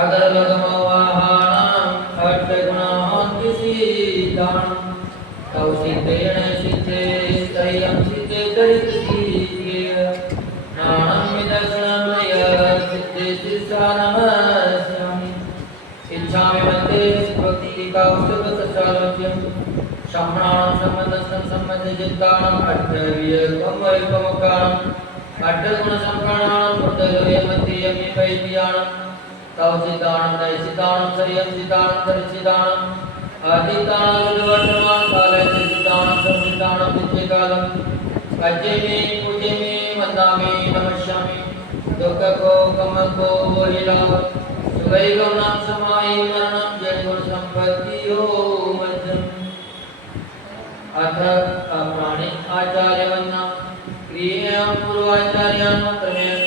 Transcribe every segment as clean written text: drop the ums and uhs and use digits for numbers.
अगर्भगमवाहानां अष्टगुणान्ति सीतान् तौ सिद्धेन सिद्धे त्रयं सिद्धे चरितसीत्य नानं विदर्शनं सिद्धे शिष्या नमस्यामि इच्छामि मते भक्तिकावसुतसारोज्यं शम्राणं सम्मदस्तं सम्मदजित्ताणम् अष्टवियकं वैकमकाणम् अष्टगुणसम्पन्नानं बुद्धलोयमन्त्रियं पैत्याणं तौ सिद्धाणं नैसिताणं सरियं सिद्धाणं तरिसिताणं आदिताणं वर्तमान काले सिद्धाणं संसिद्धाणं नित्यकालम् अज्जेमि पूजेमि वन्दामि नमस्यामि दुःखको कमको वहिलाभ सुखैगमनं समायि मरणं जयगुणसम्पत्तियो मज्जम् अथ अप्राणिक आचार्यवन्ना क्रियां पूर्वाचार्यां क्रमेण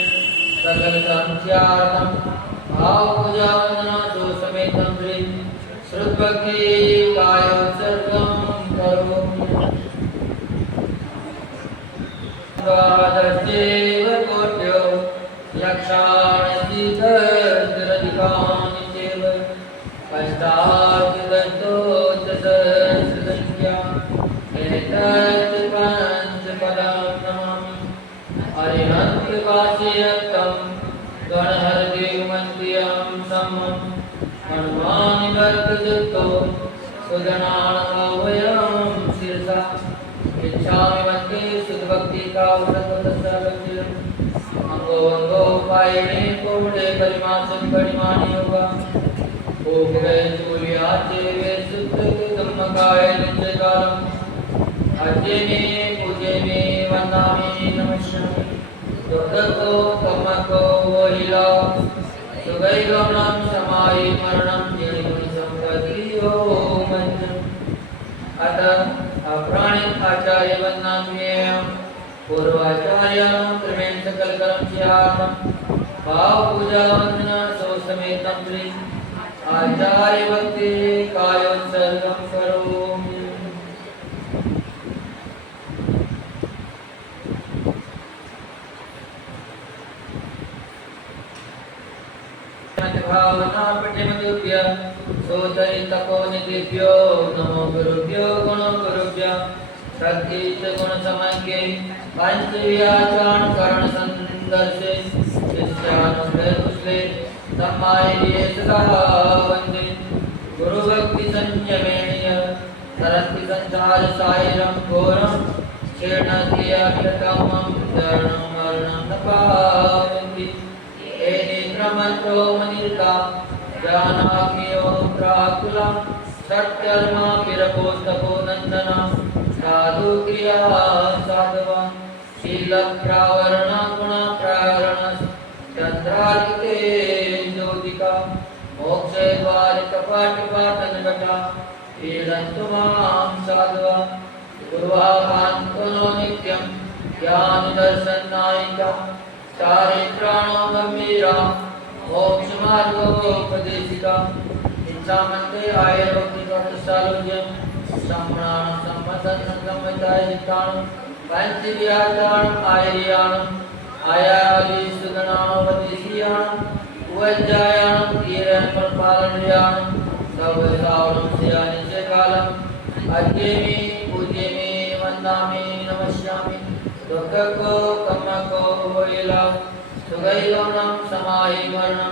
सकल कर्मच्यार्थं भाव पूजा वंदना दो समेतं श्री श्रुतभक्ति कायोत्सर्गं करोमि द्वादशेव कोट्यो यक्षाणिधिरधिकानि चैव पञ्चाशदशोत्तरसहस्रसंख्या एतत् पञ्चपदं नमामि हरिहन्त्रकाशीयत्तं गणहरदेवमन्त्रियं समं हनुमानि भक्तचित्तो सुजनानमोहयं शिरसा इच्छामि मन्ये सुतभक्तिकावसततसर्वज्ञम् अंगोपायने कोमले परिमासं परिमाणि योगा ओपगे चूल्याचे वे सुद्धम्मकाय नित्यकालम् अज्जेमे पूजेमे वन्दामि नमस्यामि दुःखको कमको वहिला सुखैगमनं समायि मरणं जयगुणसम्पत्तियो मज्जम् अथ अप्राणिक आचार्य वन्दाम्येयं पूर्वाचार्यां क्रमेण सकल कर्मच्यार्थं भाव पूजा वंदना सो समेतं श्री आचार्य भक्ति कायोत्सर्गं करोमि भावना पठ्यमदुभ्य सोतरितको निधिभ्यो नमो गुरुभ्यो गुणगुरुभ्यो शक्ति गुण समज्ञे पंचव्याचारण करण संदर्शे शिष्यानुष्ठे कुशले सम्मायिये सदा वन्दे गुरु भक्ति संयमेय सरस्ति संसार सायरं घोरं क्षीणक्रियाकृतमं चरणं मरणं न पावन्ति हे नेत्रमन्त्रो मनिर्ता जानाग्नियो प्राकुला सत्यर्मा किरपोस्तपो नन्दना साधु क्रिया साधवा शील प्रावरण गुण प्रावरण चंद्रादिते ज्योतिका मोक्ष द्वार कपाट पाटन घटा पीडन्तु मां साधवा गुरुवाकान्तो नित्यं ज्ञान दर्शन नायिका चारित्राणो गंभीरा मोक्ष मार्गोपदेशिका इच्छामन्ते आयुर्भक्ति कर्तसारोग्यं सम्प्राणं सम्मतं संगमताय चित्ताणं पंचव्याचारणं आयर्याणं आयादिसुगणावदेशीयाणं उवज्जायाणं कीरणपालनयाणं सवसावणं स्यानित्यकालम् अज्जेमि पूजेमि वन्दामि नमस्यामि दुःखको कमको वहिला सुखैगमनं समायि मरणं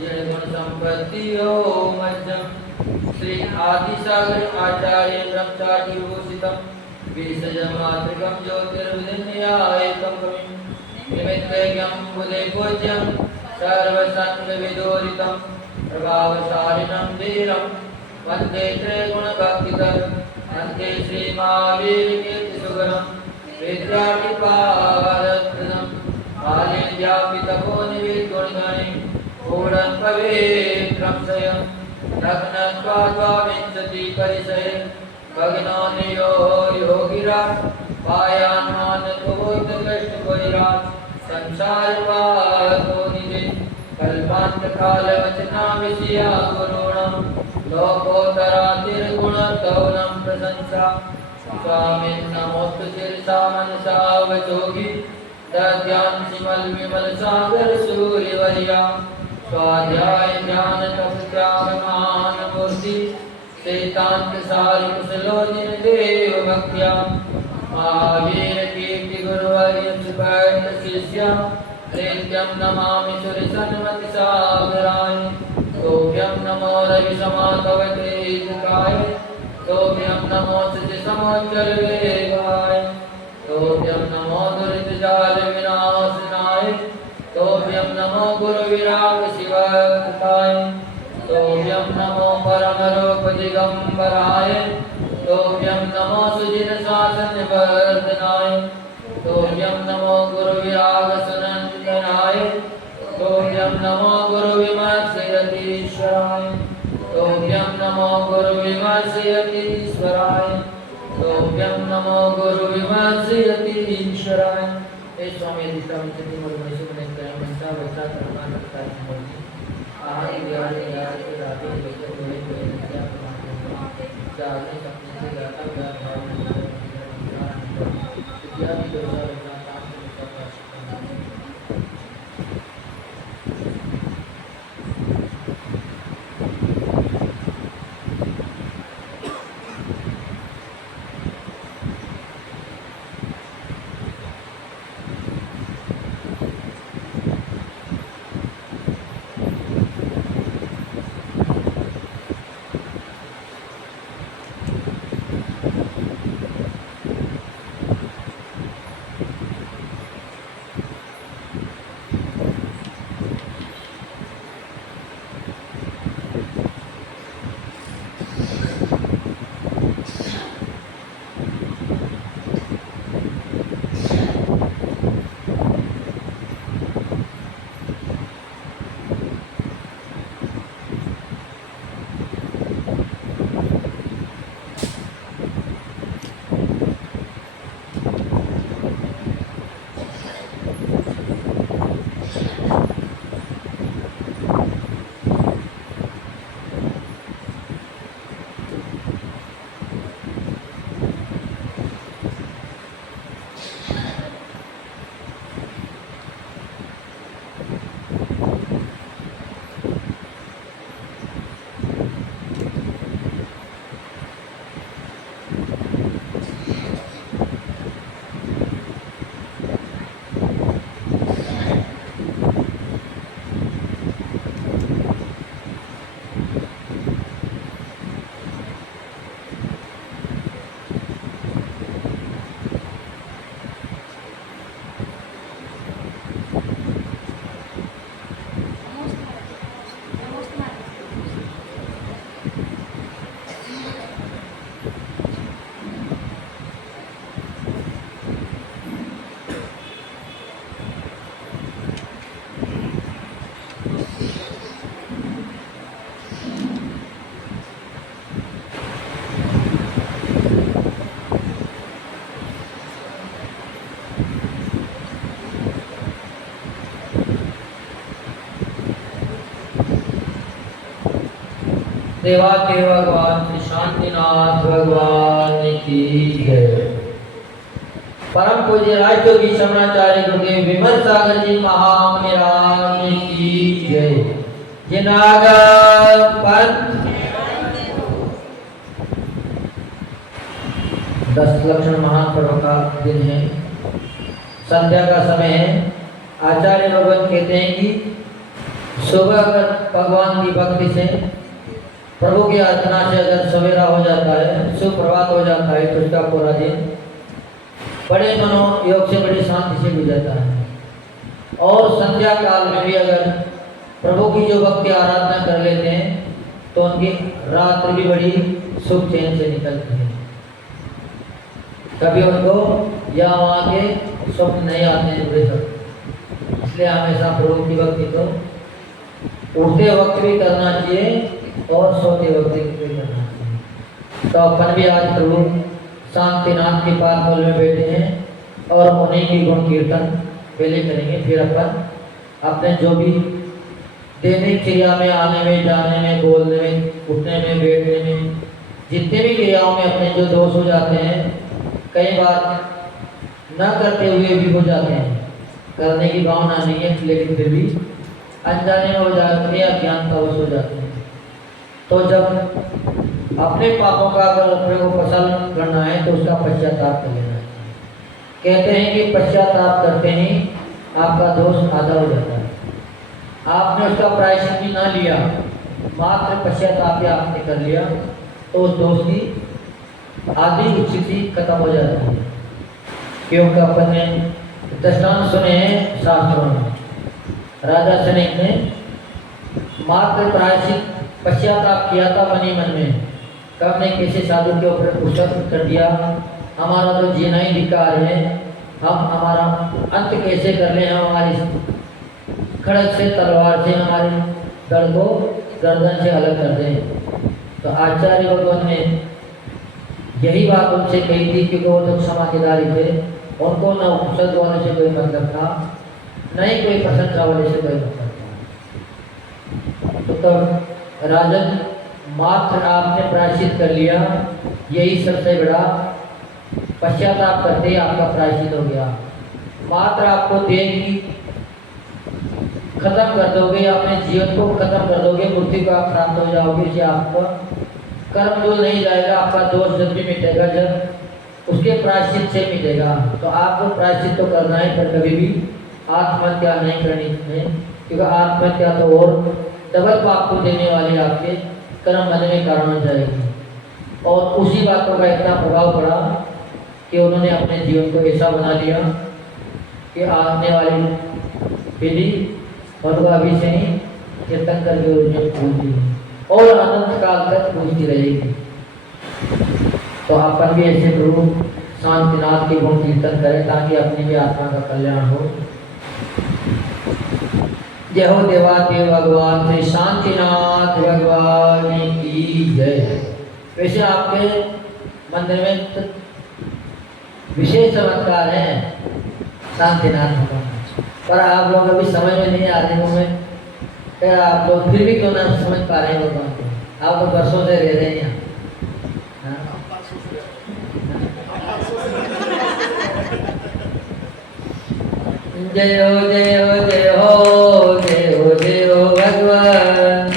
जयगुणसम्पत्तियो मज्जम् श्री आदिसागर आचार्य ब्रह्मचारी विभूषितं बीजमातृकं ज्योतिर्विधिन्यायकं कविं निमित्तज्ञं बुधे पूज्यं सर्वसङ्गविदूरितं प्रभावशालिनं धीरं वन्दे त्रिगुणभक्तिदं वन्दे श्रीमहावीरकीर्तिसुगणं विद्यार्थिपादप्रदं बाल्यव्यापितपोनिविद्गुणगणिं पूर्णं पवित्रं स्वयं नग्नत्वाद्वाविंशति परिसरे भग्नानियो योगिराज पायान्मानतोदृष्टबहिराज संसारवादो निजे कल्पान्तकालवचनाविषया गुरूणां लोकोत्तरातिर्गुणतौनं प्रशंसा स्वामिन्नमोऽस्तु शिरसा मनसा वचोहि दद्यान् विमल सागर सूर्यवर्या स्वाध्याय ज्ञान तप त्याग मान बुद्धि सेतांत सारि कुशलोजिन देव भक्त्या महावीर कीर्ति गुरुवर्य सुभक्त शिष्य नित्यं नमामि सुरसन्मति सागराय तोभ्यं नमो रविसमातवते जुकाय तोभ्यं नमो सिद्धिसमोज्ज्वल वेगाय तोभ्यं नमो दुरितजाल विनाशनाय तोभ्यं नमो गुरुविराग शिवकृताय तोभ्यं नमो परमरूप दिगंबराय तोभ्यं नमो सुजिन शासन वर्धनाय तोभ्यं नमो गुरुविराग सुनंदनाय तोभ्यं नमो गुरुविमर्शयतीश्वराय तोभ्यं नमो गुरुविमर्शयतीश्वराय तोभ्यं नमो गुरुविमर्शयतीश्वराय। हे स्वामी दिष्टामिचति मोरमणिसुमने मनसा वैसा कर्मा करता मोहि आहाय विहाय याते राते लेके कोई कोई नित्या परमात्मा जाने सपने से गाता ज्ञान भाव में विद्या की दोषा रखना काम से करता देवा के भगवान श्री शांतिनाथ भगवान की जय। परम पूज्य राजयोगी शमनाचार्य गुरुदेव विमल सागर जी महाराज की जय। जिनागर पंथ 10 लक्षण महान पर्व का दिन है, संध्या का समय है। आचार्य भगवान कहते हैं कि सुबह अगर भगवान की भक्ति से प्रभु की अर्चना से अगर सवेरा हो जाता है, सुप्रभात हो जाता है, तो उसका पूरा दिन बड़े मनोयोग से बड़ी शांति से गुजरता है। और संध्या काल में भी अगर प्रभु की जो भक्ति आराधना कर लेते हैं तो उनकी रात्रि भी बड़ी सुख चैन से निकलती है। कभी उनको या वहाँ के स्वप्न नहीं आते हैं बुरे स्वप्न। इसलिए हमेशा प्रभु की भक्ति तो उठते वक्त भी करना चाहिए और सोते वक्त भी करना चाहिए। तो अपन भी आज प्रभु शांतिनाथ के पाद मूल में बैठे हैं और उन्हीं की गुण कीर्तन पहले करेंगे, फिर अपन अपने जो भी दैनिक क्रिया में आने में, जाने में, बोलने में, उठने में, बैठने में, जितने भी क्रियाओं में अपने जो दोष हो जाते हैं, कई बार न करते हुए भी हो जाते हैं, करने की भावना नहीं है लेकिन फिर भी अनजाने में हो जाते हैं, अज्ञानतावश हो जाते हैं। तो जब अपने पापों का अगर अपने को प्रसारण करना है तो उसका पश्चाताप कर लेना चाहिए। कहते हैं कि पश्चाताप करते ही आपका दोष आधा हो जाता है। आपने उसका प्रायश्चित भी ना लिया, मात्र पश्चाताप आपने कर लिया तो उस दोष की आधी स्थिति खत्म हो जाती है। क्योंकि अपन ने दृष्टांत सुने हैं शास्त्रों में। राजा जनक ने मात्र प्रायश्चित पश्चाताप किया था मन ही मन में, कब ने कैसे साधु के ऊपर पुस्तक कर दिया, हमारा तो जीना ही धिक्कार है, हम हमारा अंत कैसे कर लें, हम हमारी खड़क से तलवार से हमारे दर्द को गर्दन से अलग कर दें। तो आचार्य भगवान ने यही बात उनसे कही थी क्योंकि वो तो समाजदारी थे, उनको न उपसद वाले से कोई मतलब था, न ही कोई प्रशंसा वाले से कोई मतलब था। तो तब राजन मात्र आपने प्रायश्चित कर लिया, यही सबसे बड़ा पश्चाताप करते ही आपका प्रायश्चित हो गया। मात्र आपको देह की खत्म कर दोगे, अपने जीवन को खत्म कर दोगे, मृत्यु को आप प्राप्त हो जाओगे, इससे आपका कर्म जो नहीं जाएगा, आपका दोष जब भी मिटेगा, जब उसके प्रायश्चित से मिटेगा। तो आपको प्रायश्चित तो करना है, पर कभी भी आत्महत्या नहीं करनी है, क्योंकि आत्महत्या तो और डबल पाप को देने वाले आपके कर्म बनने में कारण हो जाएगी। और उसी बातों का इतना प्रभाव पड़ा कि उन्होंने अपने जीवन को ऐसा बना लिया कि आने वाली पीढ़ी मधुआ भी से ही कीर्तन करके उन्हें पूजती और अनंत काल तक पूजती रहेगी। तो अपन भी ऐसे प्रभु शांतिनाथ के गुण कीर्तन करें ताकि अपनी भी आत्मा का कल्याण हो। जय हो देवादेव भगवान श्री शांतिनाथ भगवान की जय। वैसे आपके मंदिर में विशेष चमत्कार है शांतिनाथ भगवान, पर आप लोग अभी समझ में नहीं आ रहे होंगे, क्या आप लोग फिर भी क्यों ना समझ पा रहे हैं भगवान को? आप लोग वर्षों से रह रहे हैं। जय हो जय हो जय हो जय हो जय हो भगवान,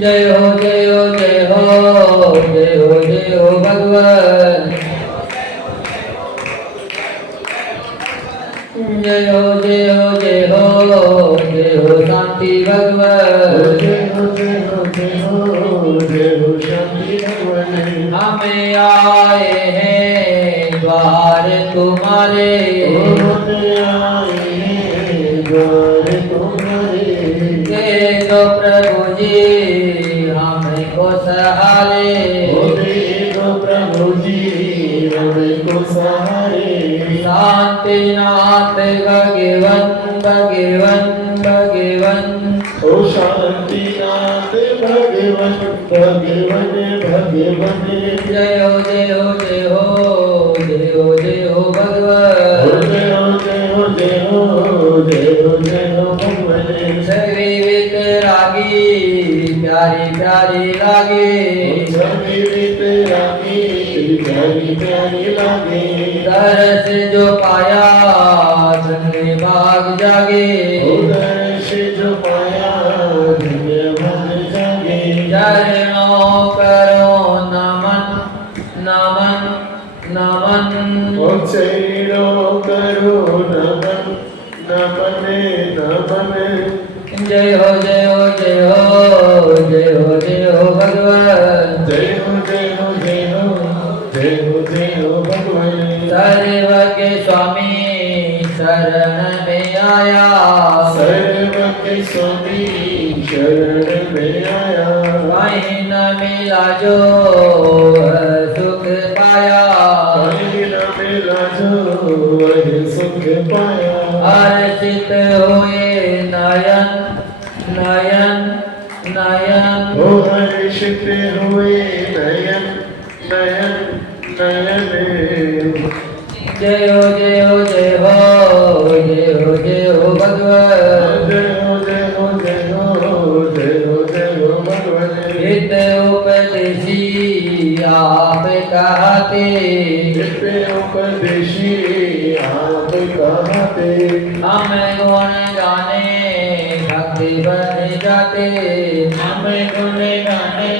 जय हो जय हो जय हो जय हो जय हो भगवान, जय हो जय हो जय हो जय हो शांति भगवान, जय हो जय हो जय हो जय हो शांति भगवान। हमें आए हैं द्वार तुम्हारे, आए हैं द्वार तुम्हारे, दे दो प्रभु जी हमको सहारे, दे दो प्रभु जी हमको सहारे। शांतिनाथ भगवन भगवन भगवन, ओ शांतिनाथ भगवन भगवन भगवन। जय हो जय हो जय हो जय हो जय हो भगवान, जय हो जय हो जय हो जय हो जय हो भगवान। सभी वितरागी प्यारी प्यारी लागे, सभी वितरागी प्यारी प्यारी लागे, दर्श जो पाया धन्य भाग जागे, दर्श जो पाया धन्य भाग जागे। चरणों करो नमन नमन नमन, चरणों करो नमन नमन नमन। जय हो जय हो जय हो जय हो जय हो भगवान, जय हो जय हो जय हो जय हो जय हो भगवान। सर्व के स्वामी शरण में आया, सर्व के स्वामी शरण में आया, कहीं न मिला जो सुख पाया, कहीं न मिला जो सुख पाया। हर्षित हुए नयन नयन नयन, ओ हर्षित हुए नयन नयन नयन। जय हो जय हो जय हो जय हो जय हो भगवान, जय हो जय हो जय हो जय हो जय हो भगवान। हित उपदेशी आप कहते, हित उपदेशी आप कहते, हमें गुण गाने भक्ति बन जाते, हमें गुण गाने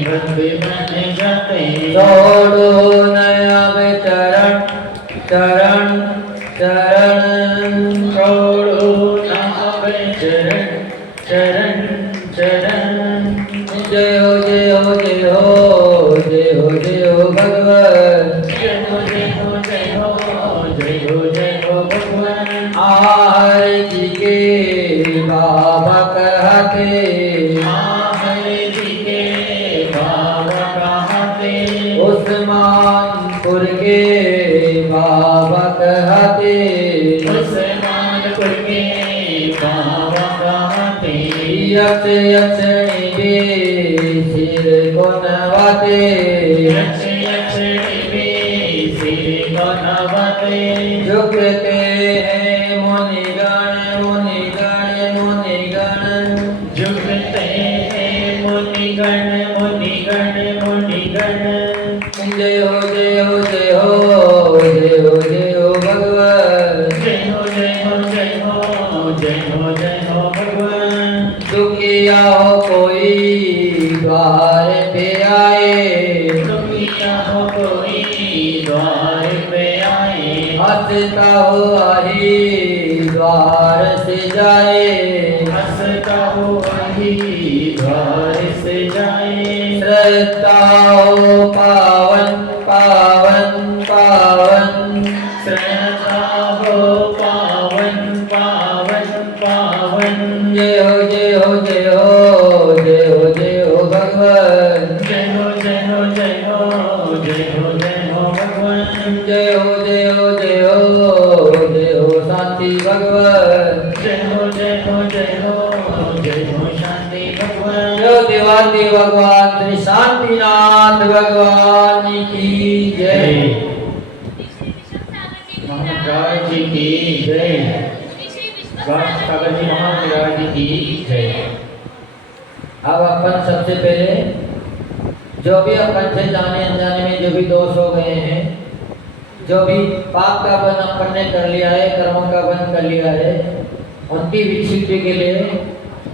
भक्ति बन जाते। छोड़ो नया चरण चरण चरण, छोड़ो ना अब चरण चरण चरण। जय हो जय हो जय हो जय हो जय हो भगवान, जय हो जय हो जय हो जय हो जय हो भगवान। हरि जी के बाबा कहते, हरि जी के बाबा कहते, उस्मानपुर के बाबा कहते, उस्मानपुर के बाबा कहते। यक्ष यक्षिणी भी सिर को नवाते, यक्ष यक्षिणी भी सिर को नवाते। झुकते हैं मुनिगण मुनिगण मुनिगण, झुकते हैं मुनिगण मुनिगण मुनिगण। जय हो जय हो जय हो जय हो जय हो भगवान, जय हो जय हो जय हो जय हो जय हो भगवान। दुखिया हो कोई द्वार पे आए, दुखिया हो कोई द्वार पे आए, हंसता हो आही द्वार से जाए, हंसता हो वही द्वार से जाए। श्रद्धा हो पावन पावन पावन, श्रद्धा हो पावन पावन पावन। जय हो जय हो जय हो जय हो जय हो भगवान, जय हो जय हो जय हो जय हो जय हो भगवान। जय हो जय हो जय हो जय हो शांति भगवान, जय हो जय हो जय हो जय हो शांति भगवान। जो देवादि भगवान श्री शांतिनाथ भगवान की जय। महाराज जी की जय। सागर जी महाराज जी की जय। अब अपन सबसे पहले जो भी अपन से जाने अनजाने में जो भी दोष हो गए हैं, जो भी पाप का बंध अपन ने कर लिया है, कर्मों का बंध कर लिया है, उनकी विच्छिन्न के लिए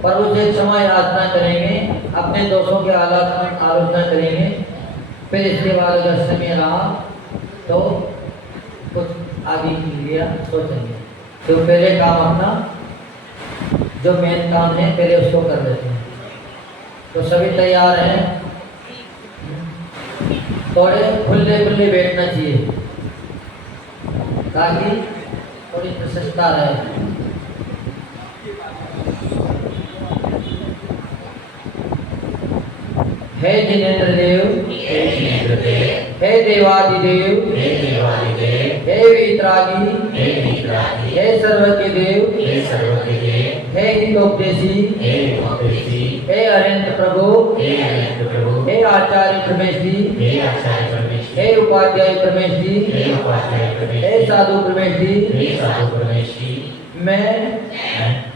प्रभु से क्षमा याचना करेंगे, अपने दोषों की आलोचना करेंगे। फिर इसके बाद अगर समय रहा तो कुछ आगे के लिए सोचेंगे। तो पहले काम अपना जो मेन काम है पहले उसको कर लेते हैं। तो सभी तैयार हैं? थोड़े खुले खुले बैठना चाहिए ताकि थोड़ी प्रशंसता रहे। हे जिनेन्द्र देव, हे जिनेन्द्र देव, हे देवादिदेव, हे देवादिदेव, हे वीतरागी, हे वीतरागी, हे सर्वज्ञ देव, हे सर्वज्ञ देव, हे हितोपदेशी, हे हितोपदेशी, हे अनंत प्रभु, हे अनंत प्रभु, हे आचार्य परमेश्वरी, हे आचार्य परमेश्वरी, हे उपाध्याय परमेश्वरी, हे उपाध्याय परमेश्वरी, हे साधु परमेश्वरी, हे साधु परमेश्वरी। मैं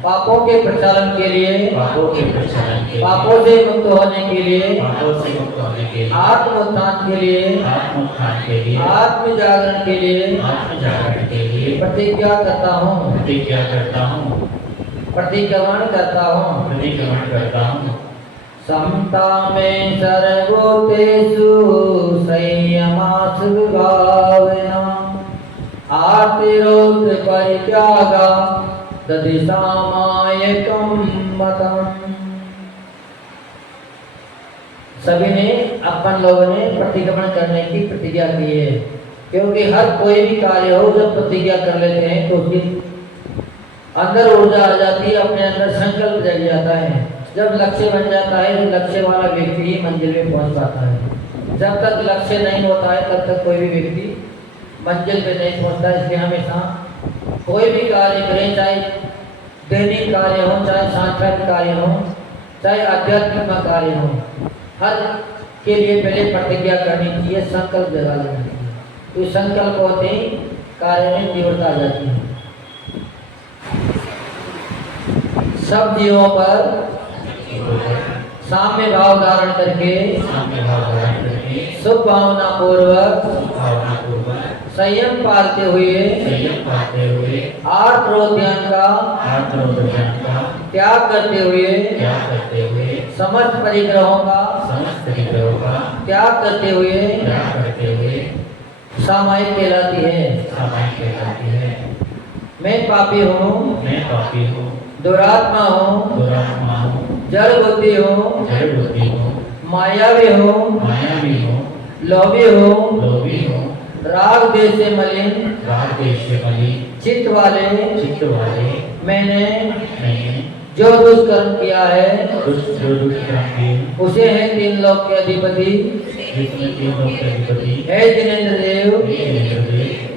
पापों के प्रचालन के लिए, पापों के प्रचालन के लिए, पापों से मुक्त होने के लिए, पापों से मुक्त होने के लिए, आत्मोत्थान के लिए, आत्मोत्थान के लिए, आत्म जागरण के लिए, आत्म जागरण के लिए प्रतिज्ञा करता हूँ, प्रतिज्ञा करता हूँ, प्रतिक्रमण करता हूँ, प्रतिक्रमण करता हूँ। समता में सर्वोतेषु संयमास भावना, आर्तिरोध परित्यागा तदिसामायकं मतम्। सभी ने अपन लोगों ने प्रतिक्रमण करने की प्रतिज्ञा की है, क्योंकि हर कोई भी कार्य हो जब प्रतिज्ञा कर लेते हैं तो उसकी अंदर ऊर्जा आ जाती है, अपने अंदर संकल्प जग जाता है। जब लक्ष्य बन जाता है तो लक्ष्य वाला व्यक्ति ही मंजिल में पहुंच पाता है। जब तक लक्ष्य नहीं होता है तब तक कोई भी व्यक्ति मंजिल पे नहीं पहुंचता। इसलिए हमेशा कोई भी कार्य करें, चाहे दैनिक कार्य हो, चाहे सांख्यिक कार्य हो, चाहे आध्यात्मिक कार्य हो, हर के लिए पहले प्रतिज्ञा करनी चाहिए, संकल्प जगा लेना चाहिए। तो संकल्प होते ही कार्य में तीव्रता आ जाती है। सब जीवों पर साम्य भाव धारण करके साम्य भाव धारण करके शुभ भावना पूर्वक संयम पालते हुए आर्द्रोद्यान का त्याग करते हुए समस्त परिग्रहों का त्याग करते हुए सामायिक कहलाती है। मैं पापी हूँ, दुरात्मा हूँ, जड़ बुद्धि हूँ, मायावी हूँ, लोभी हूँ, राग द्वेष से मलिन चित्त वाले मैंने जो दुष्कर्म किया है उसे है तीन लोक के अधिपति है जिनेंद्र देव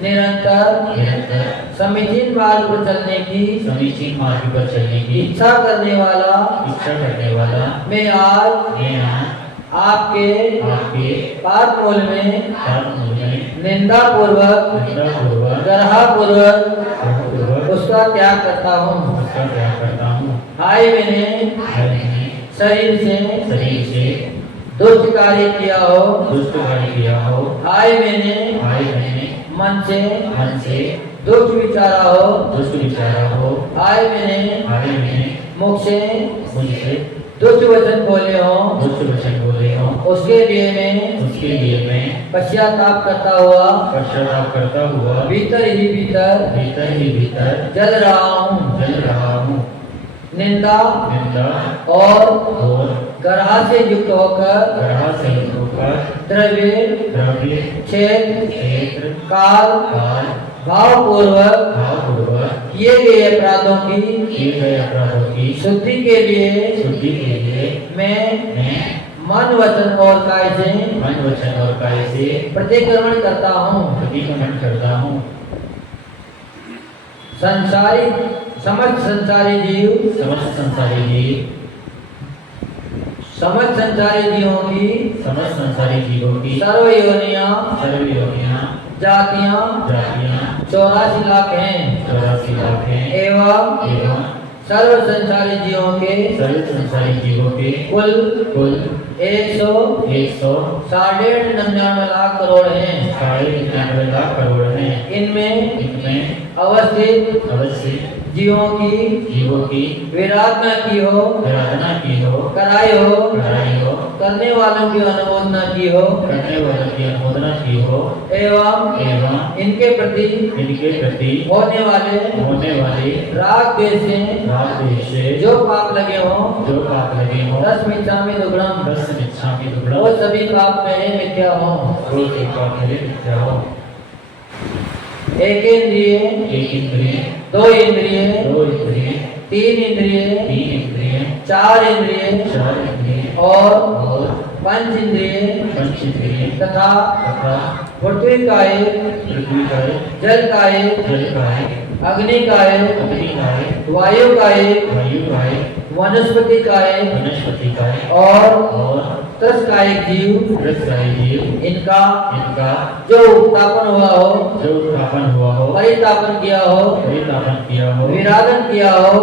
निरंतर समीचीन मार्ग पर चलने की इच्छा करने वाला मैं आज आपके पाद मूल में निंदा पूर्वक गर्हा उसका त्याग करता हूँ। हाय मैंने शरीर से दुष्ट कार्य किया हो, हाय मैंने मन से दुष्ट विचारा हो, हाय मैंने मुख से दुष्ट वचन बोले हो, उसके लिए मैं पश्चाताप करता हुआ भीतर ही भीतर जल रहा हूँ। निंदा और गर्हा से युक्त होकर द्रव्य क्षेत्र काल भावपूर्वक किए गए अपराधों की शुद्धि के लिए मैं मन वचन और काय से प्रतिक्रमण करता हूँ। समस्त संसारी जीवों की सर्व योनियां जातियां 84 लाख हैं एवं सर्व संसारी जीवों के कुल 199 लाख करोड़ हैं। इनमें अवस्थित जीवों की विराधना की हो, कराई हो, करने वालों की अनुमोदना की हो, एवं इनके प्रति होने वाले राग द्वेष से जो पाप लगे हो 10 मिच्छामि दुक्कडम वो सभी पाप मेरे मिथ्या हो। एक इंद्रिय, दो इंद्रिय, तीन इंद्रिय, चार इंद्रिय और पंच इंद्रिय तथा पृथ्वी का एक, जल का एक, अग्नि का एक, वायु का एक, वनस्पति का एक और त्रस का एक जीव इनका जो उत्थापन हुआ हो, परितापन किया हो, विराधन किया हो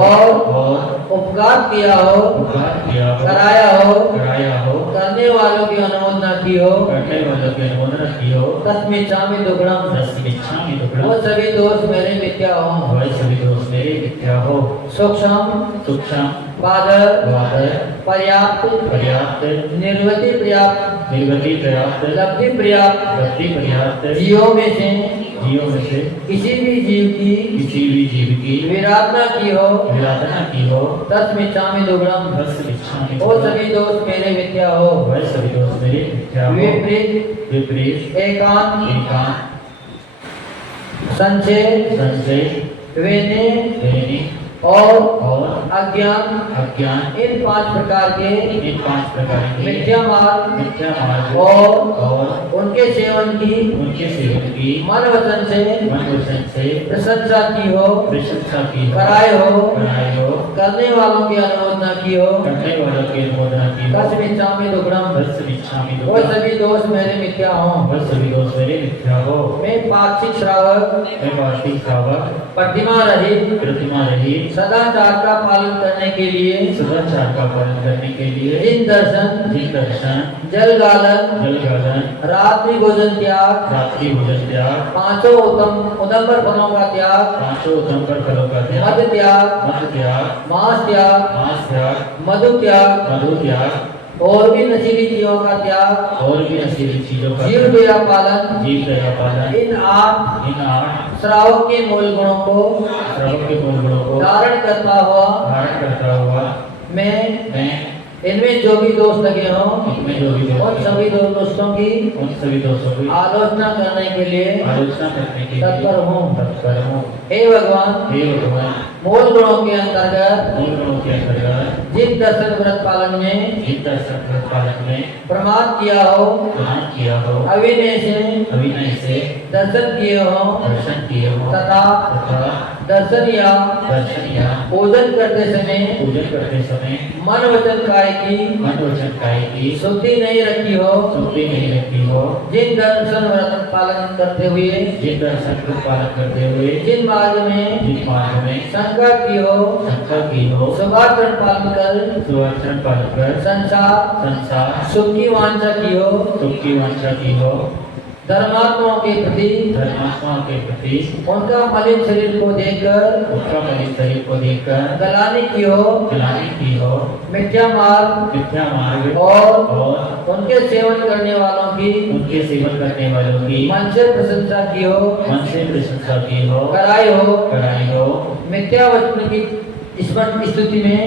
और उपकार किया हो, कराया हो, करने वालों की अनुमोदना की हो, तस्मिच्छामि दुक्कडम वो सभी दोष मेरे मिथ्या हो। सूक्ष्म बादर पर्याप्त निर्वृति पर्याप्त लब्धि पर्याप्त जीवों में से किसी भी जीव की विराधना की हो तस्मिच्छामि दुक्कडम वो सभी दोष मेरे मिथ्या हो। विपरीत एकांत संशय वेने और अज्ञान इन 5 प्रकार के मिथ्या मार्ग और उनके सेवन की मन वचन से प्रशंसा की हो, कराए हो, करने वालों की अनुमोदना की हो, तस्मिच्छामि दुक्कडम वो सभी दोष मेरे मिथ्या हो। मैं पाक्षिक श्रावक प्रतिमा रहित सदाचार का पालन करने के लिए सदाचार का पालन करने के लिए जिन दर्शन जल गालन रात्रि भोजन त्याग पांचों उदंबर फलों का त्याग मद त्याग मांस त्याग मधु त्याग और भी नशीली चीजों का त्याग जीव दया पालन इन आठ श्रावक के मूल गुणों को धारण करता हुआ मैं इनमें जो भी दोष लगे हों उन सभी दोषों की आलोचना करने के लिए तत्पर हूँ। हे भगवान मूल गुणों के अंतर्गत जिन दर्शन व्रत पालन में प्रमाद किया हो अविनय से दर्शन किए हो तथा दर्शन या पूजन करते समय मन वचन काय की शुद्धि नहीं रखी हो जिन दर्शन व्रत पालन करते हुए जिन मार्ग में शंका की हो शुभाचरण पालन कर संसार सुख की वांछा की हो धर्मात्माओं के प्रति उनका मलिन शरीर को देखकर गलानी की हो मिथ्या मार्ग और उनके सेवन करने वालों की मन से प्रशंसा की हो कराई हो मिथ्या वचन की स्तुति में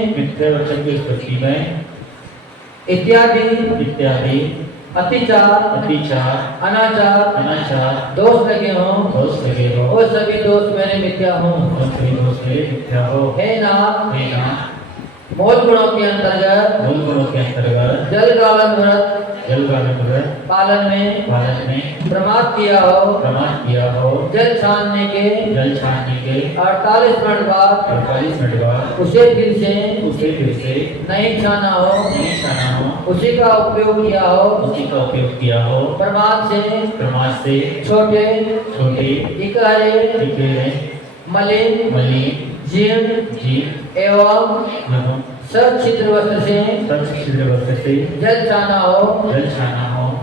इत्यादि अतिचार अनाचार दोष लगे हो वो सभी दोष मेरे मिथ्या हो। हे नाथ मूल गुणों के अंतर्गत जल गालन व्रत पालन में प्रमाद किया हो जल छानने के 48 मिनट बाद उसे फिर से नहीं छाना हो उसी का उपयोग किया हो प्रमाद से छोटे इकारे मलिन जीर्ण एवं सब छिद्र वस्त्र से जल छाना हो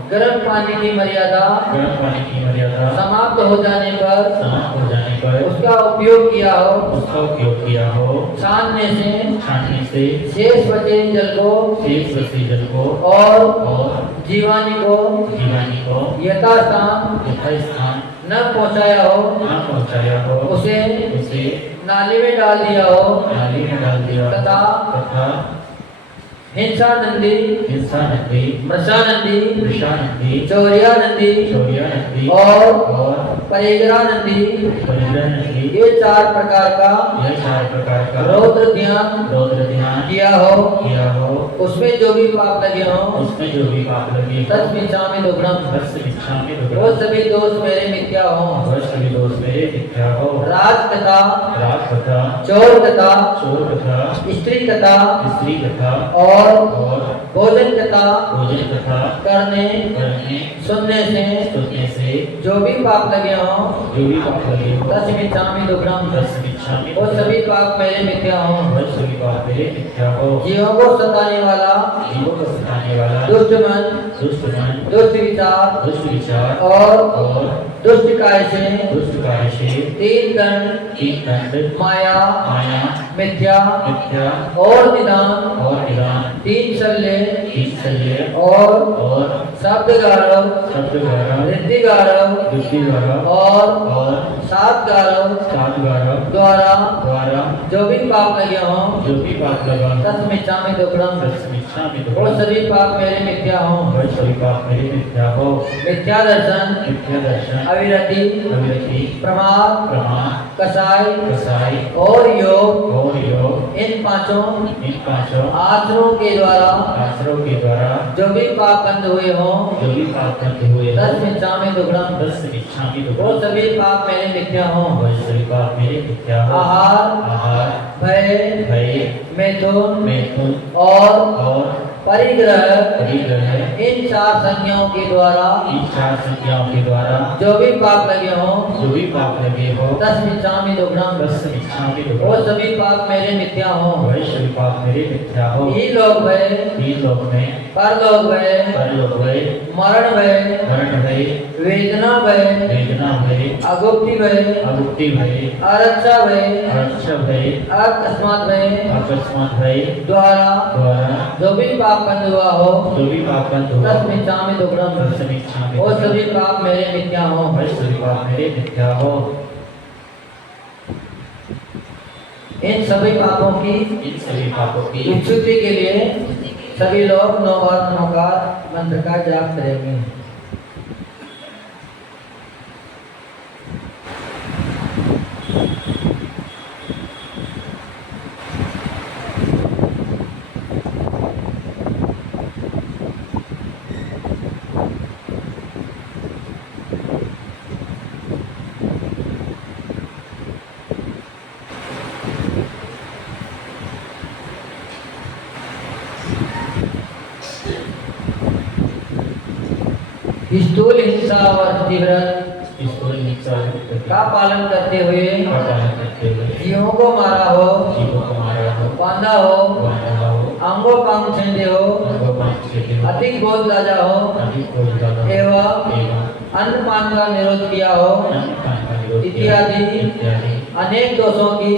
गर्म पानी की मर्यादा समाप्त हो जाने पर उसका उपयोग किया हो छानने से शेष बचे जल को और जीवानी को यथास्थान न पहुँचाया हो उसे नाली में डाल दिया हो तथा हिंसा नंदी मृषानंदी चौरिया नंदी और परिग्रा नंदी ये 4 प्रकार का रौद्र ध्यान किया हो उसमें जो भी पाप लगे हो तस्मिच्छामि दुग्धम वो सभी दोष मेरे मिथ्या हो राजकथा चोर कथा स्त्री कथा और भोजन कथा करने सुनने से जो भी पाप लगे हो तस्मिच्छामि दुग्धम वो सभी पाप मेरे मिथ्या हो। जीवों को सताने वाला दुष्ट मन दुष्ट विचार और दुष्ट काय से 3 दंड माया मिथ्या और निदान 3 शल्य और शब्द गारव रिद्धि गारव और 7 गारव द्वारा जो भी पाप लगे हो तस्मिच्छामि दुग्धम वो सभी पाप मेरे मिथ्या हो। मिथ्या दर्शन अविरति प्रमाद कसाई और योग इन पांचों आचरणों के द्वारा जो भी पाप बंद हुए हो तस्मिच्छामि दुग्धम वो सभी पाप मेरे मिथ्या हो। आहार भय मैथुन और परिग्रह परिग्रह इन 4 संज्ञाओं के द्वारा इन 4 संज्ञाओं के द्वारा जो भी पाप लगे हों जो भी पाप लगे हो तस्मिच्छामि दुग्धम तस्मिच्छामि वो दुग्धम सभी पाप मेरे मिथ्या हों वही सभी पाप मेरे मिथ्या हो लोक भय तीन लोक में परलोक भय परलोक भय मरण भय मरण भय वेदना भय वेदना भय अगुप्ति भय अगुप्ति भय अरक्षा भय अरक्षा भय अकस्मात भय अकस्मात भय द्वारा जो भी पाप बंद हुआ हो जो भी पाप बंद हुआ तस्मिच्छामि दुग्धम तस्मिच्छामि वो सभी पाप मेरे मिथ्या हों वही सभी पाप मेरे मिथ्या हो इन सभी पापों की इन सभी पापों की विच्छुद्धि के लिए सभी लोग 9 बार नमोकार मंत्र का जाप करेंगे। स्थूल हिंसा और तीव्रत का पालन करते हुए जीवों को मारा हो बांधा हो अंगों पांग छेदे हो अधिक बोझ लाजा हो एवं अन्नपान का निरोध किया हो इत्यादि अनेक दोषों की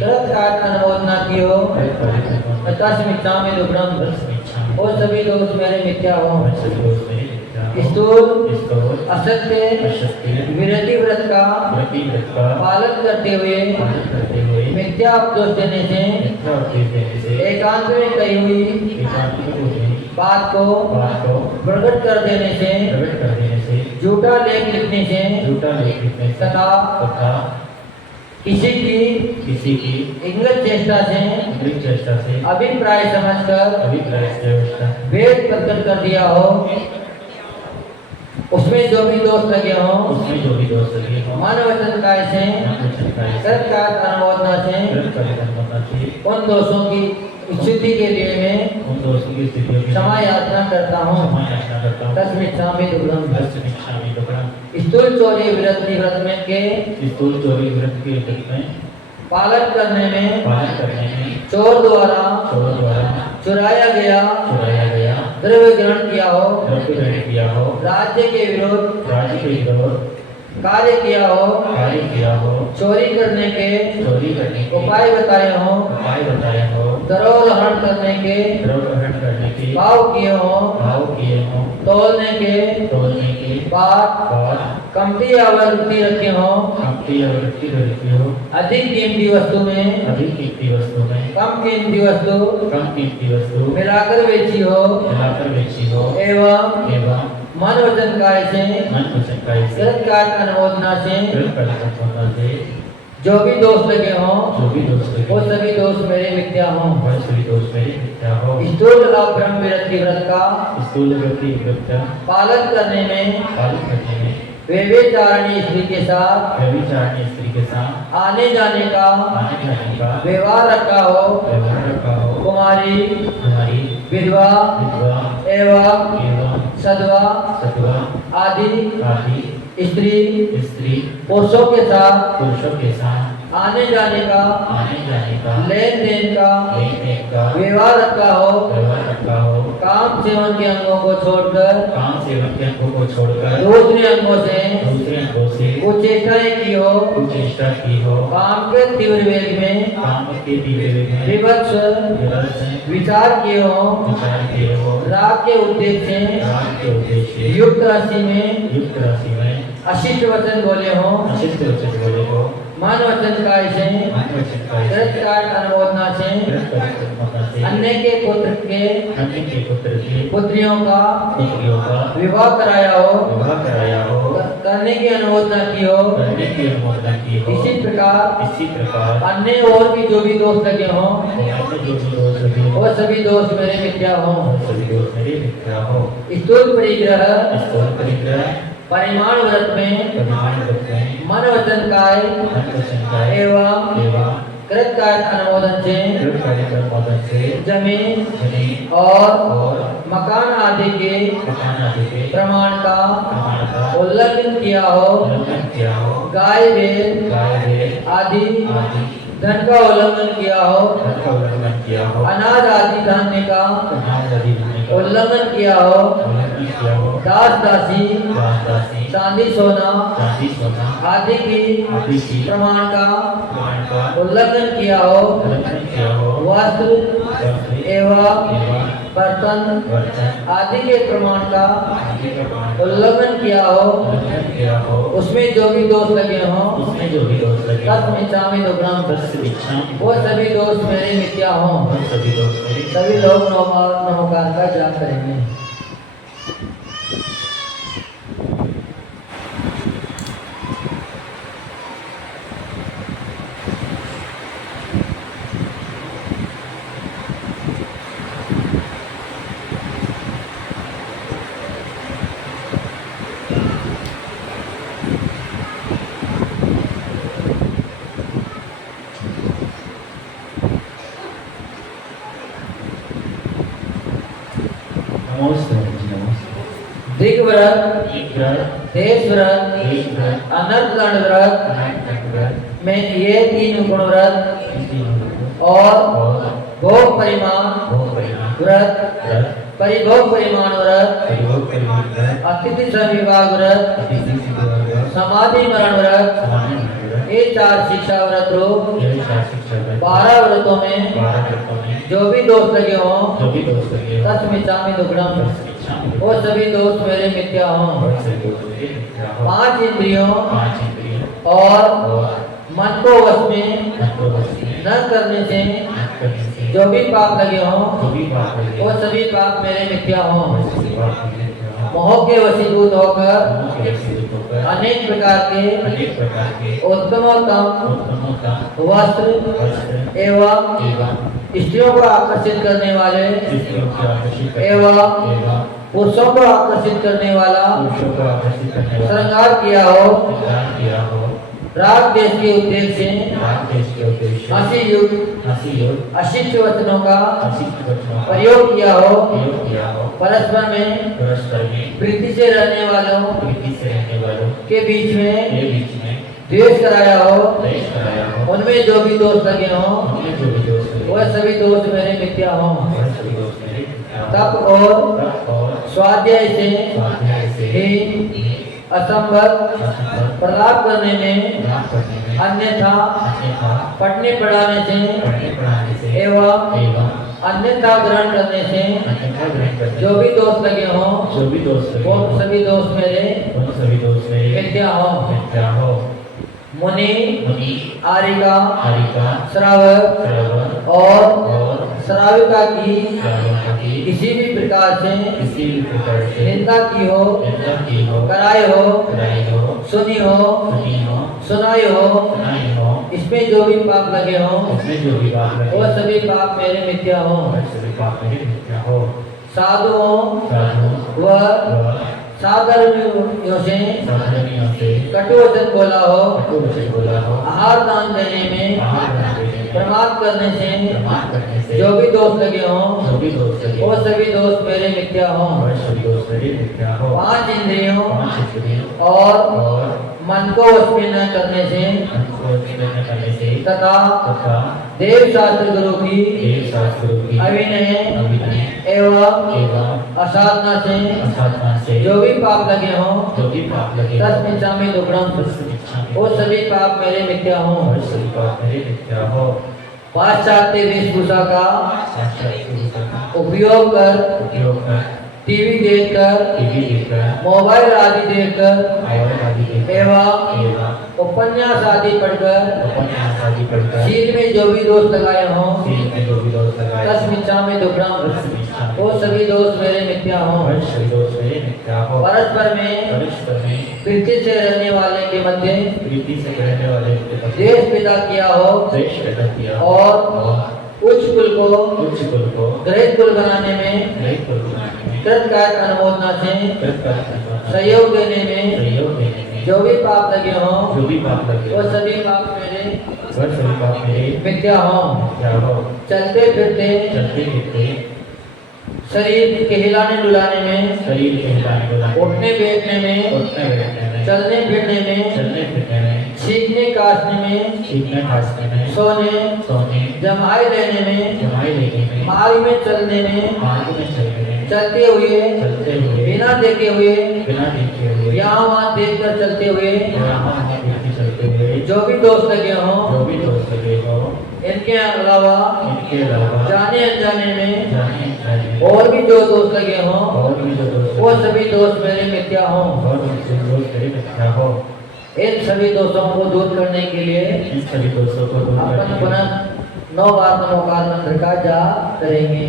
गलत कार्य अनुमोदना की हो तस्मिच्छामि दुग्धम वो सभी दोष मेरे मिथ्या हो। स्थूल असत्य विरति व्रत का पालन करते हुए मिथ्या उपदेश देने से एकांत में कही हुई बात को प्रकट कर देने से झूठा लेख लिखने से तथा किसी की इंगित चेष्टा से अभिप्राय समझकर भेद प्रकट कर दिया हो उसमें जो भी दोष लगे हो मन वचन काय से सत्कार अनुमोदना से उन दोषों की स्थिति के लिए मैं क्षमा याचना करता हूँ। तस्मिच्छामि दुग्धम स्थूल चोरी व्रत में के पालन करने में चोर द्वारा चुराया गया द्रव्य ग्रहण किया हो राज्य के विरोध कार्य किया हो चोरी करने के उपाय बताए हो धरोहरण करने के भाव किए हो तोलने के बाद कमती आवृत्ति रखे हो अधिक कीमती वस्तु में कम कीमती वस्तु मिलाकर बेची हो एवं मन वचन काय से गलत कार्य अनुमोदना से जो भी दोष लगे हों वो सभी दोष मेरे मिथ्या हों। स्थूल ब्रह्म विरति व्रत का पालन करने में व्यभिचारिणी स्त्री के साथ आने जाने का व्यवहार रखा हो कुमारी विधवा एवं सधवा आदि स्त्री पुरुषों के साथ आने जाने का लेन देन का व्यवहार रखा हो काम सेवन के अंगों को छोड़कर दूसरे अंगों से कुछ चेष्टाएं की हो काम के तीव्र वेग में विभत्स विचार किए हो राग के उद्देश्य से युक्त राशि में अशिष्ट वचन बोले हो मन वचन काय से गलत कार्य अनुमोदना से अन्य के पुत्र के पुत्रियों का विवाह कराया हो करने की अनुमोदना की हो इसी प्रकार अन्य और भी जो भी दोष लगे हों वो सभी दोष मेरे मिथ्या हों। स्थूल परिग्रह परिमाण व्रत में मन वचन काय एवं कृत कार्य अनुमोदन से कृत कार्य अनुमोदन से जमीन जमीन और मकान आदि के मकान आदि के प्रमाण का उल्लंघन किया हो, गाय भेड़ आदि धन का उल्लंघन किया हो, अनाज आदि धान्य का उल्लंघन किया हो, दास दासी चांदी सोना आदि की प्रमाण का उल्लंघन किया हो, वस्त्र एवं बर्तन आदि के प्रमाण का उल्लंघन किया हो, उसमें जो भी दोष लगे हों तत्मिच्छामि दुग्धम, वो सभी दोष मेरे मिथ्या हों। सभी लोग नमोकार का जाप करेंगे। दिग्व्रत, देश व्रत, अनर्थ दंड व्रत में ये तीन गुण व्रत और भोग परिमाण व्रत, परिभोग परिमाण व्रत, अतिथि संविभाग व्रत, समाधि मरण व्रत, ये 4 शिक्षा व्रत रूप 12 व्रतों में जो भी दोष लगे हों तत्मिच्छामि दुग्धम, वो सभी दोष मेरे मिथ्या हों। 5 इंद्रियों और मन को वश में न करने से जो भी पाप लगे हों वो सभी पाप मेरे मिथ्या हों। मोह के वशीभूत होकर अनेक प्रकार के उत्तमोत्तम वस्त्र एवं स्त्रियों को आकर्षित करने वाले एवं पुरुषों को आकर्षित करने वाला श्रृंगार किया हो, राग देश के उद्देश्य से हंसी युक्त अशिष्ट वचनों का प्रयोग किया हो, परस्पर में प्रीति से रहने वालों के बीच में द्वेष कराया हो, उनमें जो भी दोष लगे हों वह सभी दोष मेरे मिथ्या हों। तप और स्वाध्याय से ही असंभव प्रलाप करने में अन्यथा पढ़ने पढ़ाने से एवं अन्यथा ग्रहण करने से जो भी दोष लगे हों वो सभी दोष मेरे मिथ्या हों। मुनि आरिका श्रावक और श्राविका की किसी भी प्रकार से निंदा की हो, कराई हो, सुनी हो, सुनाई हो, इसमें जो भी पाप लगे हों वो सभी पाप मेरे मिथ्या हों। साधुओं व साधर्मियों से कटु वचन बोला हो, आहार दान देने में प्रमाद करने से जो भी दोष लगे हों वो सभी दोष मेरे मिथ्या हों। 5 इंद्रियों और मन को वश में न करने से तथा देव शास्त्र गुरु की अविनय एवं असाधना से जो भी पाप लगे हों तस्मिच्छामि दुग्धम, वो सभी पाप मेरे मिथ्या हों। पाश्चात्य वेशभूषा का उपयोग कर टीवी देखकर मोबाइल आदि देखकर एवं उपन्यास आदि पढ़कर शील में जो भी दोष लगाए हों तस्मिच्छामि दुग्धम, वो सभी दोष मेरे मिथ्या हों। परस्पर में प्रीति से रहने वाले के मध्य देश पैदा किया हो और उच्च कुल को ग्रहित कुल बनाने में कृत कार्य अनुमोदना से सहयोग देने में जो भी पाप लगे हों, जो भी पाप लगे वो सभी पाप मेरे वह सभी पाप मेरे मिथ्या हों। क्या हो चलते फिरते चलते फिरते शरीर के हिलाने डुलाने में, शरीर के हिलाने डुलाने उठने बैठने में, उठने बैठने में चलने फिरने में, चलने फिरने में सीखने काटने में, सीखने खांसने में सोने जमाए लेने में, जमाई लेने में मार्ग में चलने में, मार्ग में चलने में चलते हुए, बिना देखे हुए, बिना देखे हुए यहाँ वहाँ देख कर चलते हुए, यहाँ वहाँ देखते चलते हुए जो भी दोष लगे हों, जो भी दोस्त लगे हो इनके अलावा इनके अलावा जाने अनजाने में जाने अनजाने और भी जो दोष लगे हों, और भी जो दोस्त वो सभी दोष मेरे मिथ्या हों। और उनसे दोस्त मेरे मिथ्या हो इन सभी दोषों को दूर करने के लिए इन सभी दोस्तों को दूर अपन करने पुनः 9 बार नमोकार मंत्र का जाप करेंगे।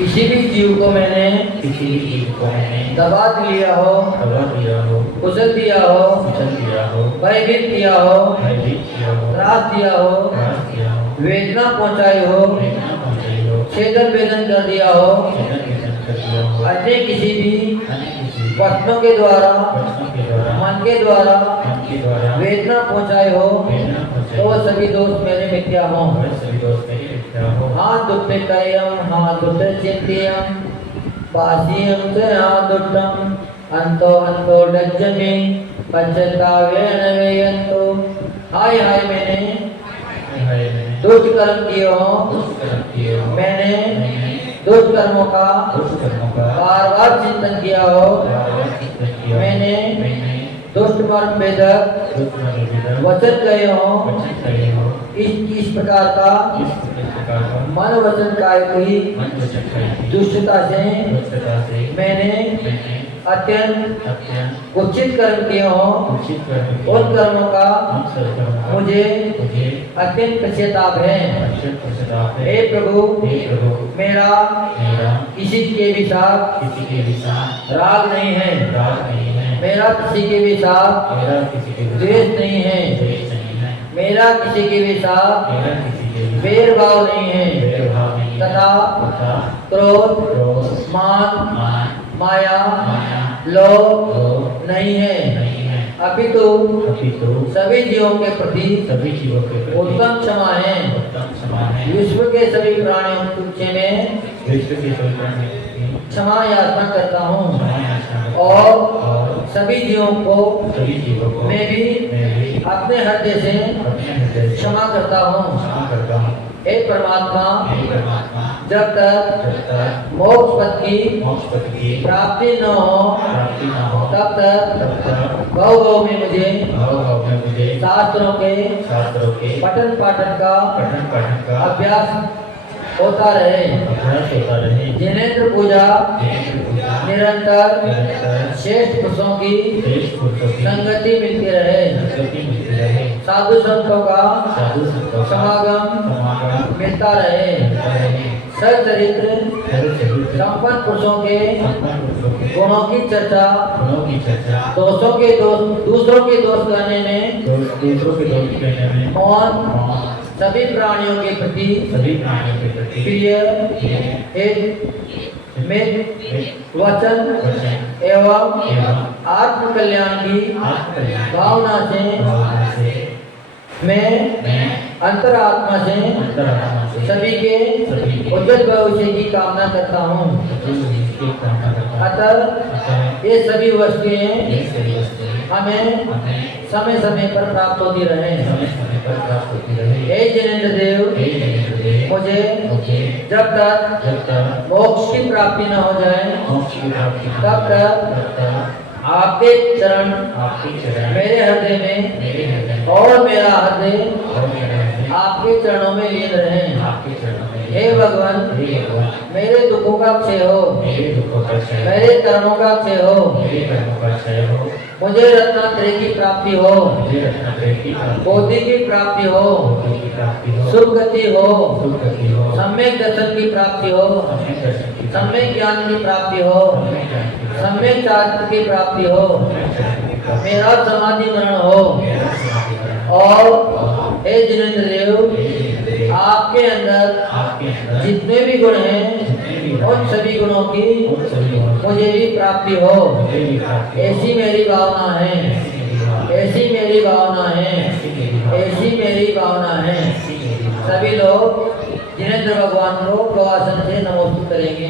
किसी भी जीव को मैंने किसी भी जीव को मैंने दबा दिया हो, दबा दिया हो कुचल दिया हो, कुचल दिया हो भयभीत किया हो, भयभीत किया हो त्रास दिया हो, त्रास दिया हो वेदना पहुंचाई हो, वेदना पहुंचाई हो छेदन वेदन कर दिया हो, छेदन वेदन कर दिया हो अन्य किसी भी अन्य किसी वचनों के द्वारा, वचनों के द्वारा मन के द्वारा मन के द्वारा वेदना पहुंचाई हो, वेदना तो पहुंचाई वो सभी दोष मेरे मिथ्या हों। वह सभी दोस्त मेरे मिथ्या हो हादुट्टयम हादुट्टचिंत्यम पासीयम च हादुट्टम अंतो अंतो डज्जमे पश्चातावेन वेयंतो। हाय हाय मैंने दुष्ट कर्म किए हो, मैंने दुष्ट कर्मों का बार बार चिंतन किया हो, मैंने दुष्ट मर्म वेदक वचन कहे हो, इस प्रकार का मन वचन काय की दुष्टता से मैंने अत्यंत कुचित कर्म किए हो, उन कर्मों का मुझे अत्यंत पश्चाताप है। हे प्रभु मेरा किसी के भी साथ राग नहीं है, मेरा किसी के भी साथ द्वेष नहीं है, मेरा किसी के भी साथ भेदभाव नहीं है, तथा क्रोध मान माया लोभ नहीं है। अपितु सभी जीवों के प्रति उत्तम क्षमा है। विश्व के सभी प्राणियों के में क्षमा याचना करता हूँ और सभी जीवों को मैं भी अपने हृदय से क्षमा करता हूँ। हे परमात्मा जब तक मोक्ष पद की प्राप्ति न हो तब तक गौ में मुझे शास्त्रों के पठन पाठन का अभ्यास होता रहे। जिनेंद्र पूजा निरंतर श्रेष्ठ पुरुषों की संगति मिलती रहे, साधु संतों का समागम मिलता रहे, सच्चरित्र संपन्न पुरुषों के गुणों की चर्चा दोषों के दूसरों के दोष कहने में मौन सभी प्राणियों के प्रति प्रिय वचन एवं आत्म कल्याण की भावना से मैं अंतरात्मा से सभी के उज्जवल भविष्य की कामना करता हूँ। अतः ये सभी वस्तुएं हमें समय समय पर प्राप्त होती रहे। हे जिनेंद्र देव मुझे जब तक मोक्ष की प्राप्ति न हो जाए तब तक आपके चरण मेरे हृदय में और मेरा हृदय आपके चरणों में लीन रहे। हे भगवान मेरे दुखों का क्षय हो, मेरे कर्मों का क्षय हो, मुझे रत्नात्रय की प्राप्ति हो, मुझे रत्नात्रय की प्राप्ति हो, बोधि की प्राप्ति हो, बोधि की प्राप्ति हो, सुगति हो, सुगति हो, सम्यक दर्शन की प्राप्ति हो, सम्यक दर्शन की प्राप्ति सम्यक ज्ञान की प्राप्ति हो, हो, सम्यक ज्ञान की प्राप्ति सम्यक चारित्र की प्राप्ति हो, हो, सम्यक चारित्र की प्राप्ति मेरा समाधि मरण हो। हो, मेरा समाधि मरण हो। और हे जिनेंद्र देव, हे जिनेंद्र देव, आपके अंदर आपके अंदर जितने भी गुण हैं जितने भी गुण उन सभी गुणों की उन सभी गुणों की मुझे भी प्राप्ति हो, मुझे भी प्राप्ति हो। ऐसी मेरी भावना है, ऐसी मेरी भावना है, ऐसी मेरी भावना है। सभी लोग जिनेंद्र भगवान को गवासन से नमोस्तुत करेंगे।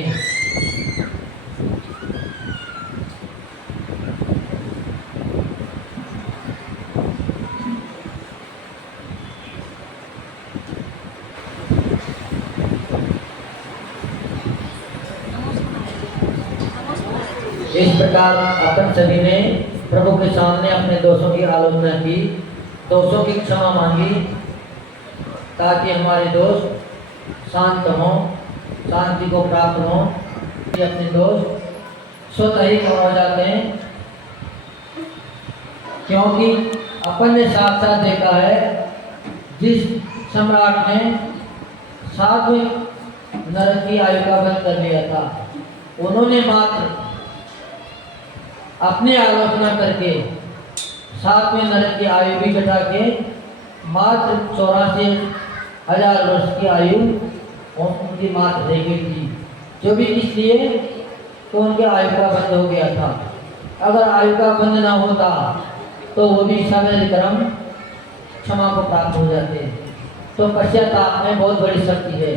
इस प्रकार अपन सभी ने प्रभु के सामने अपने दोषों की आलोचना की, दोषों की क्षमा मांगी, ताकि हमारे दोष शांत हों, शांति को प्राप्त हों। ये अपने दोष स्वतः ही कम हो जाते हैं, क्योंकि अपन ने साथ साथ देखा है जिस सम्राट ने 7वें नरक की आयु का वध कर लिया था, उन्होंने मात्र अपनी आलोचना करके 7वें नरक की आयु भी घटा के मात्र 84,000 वर्ष की आयु उनकी मात्र रह गई थी, जो भी इसलिए तो उनके आयु का बंद हो गया था। अगर आयु का बंद ना होता तो वो भी समय क्रम क्षमा को प्राप्त हो जाते। तो पश्चाताप में बहुत बड़ी शक्ति है।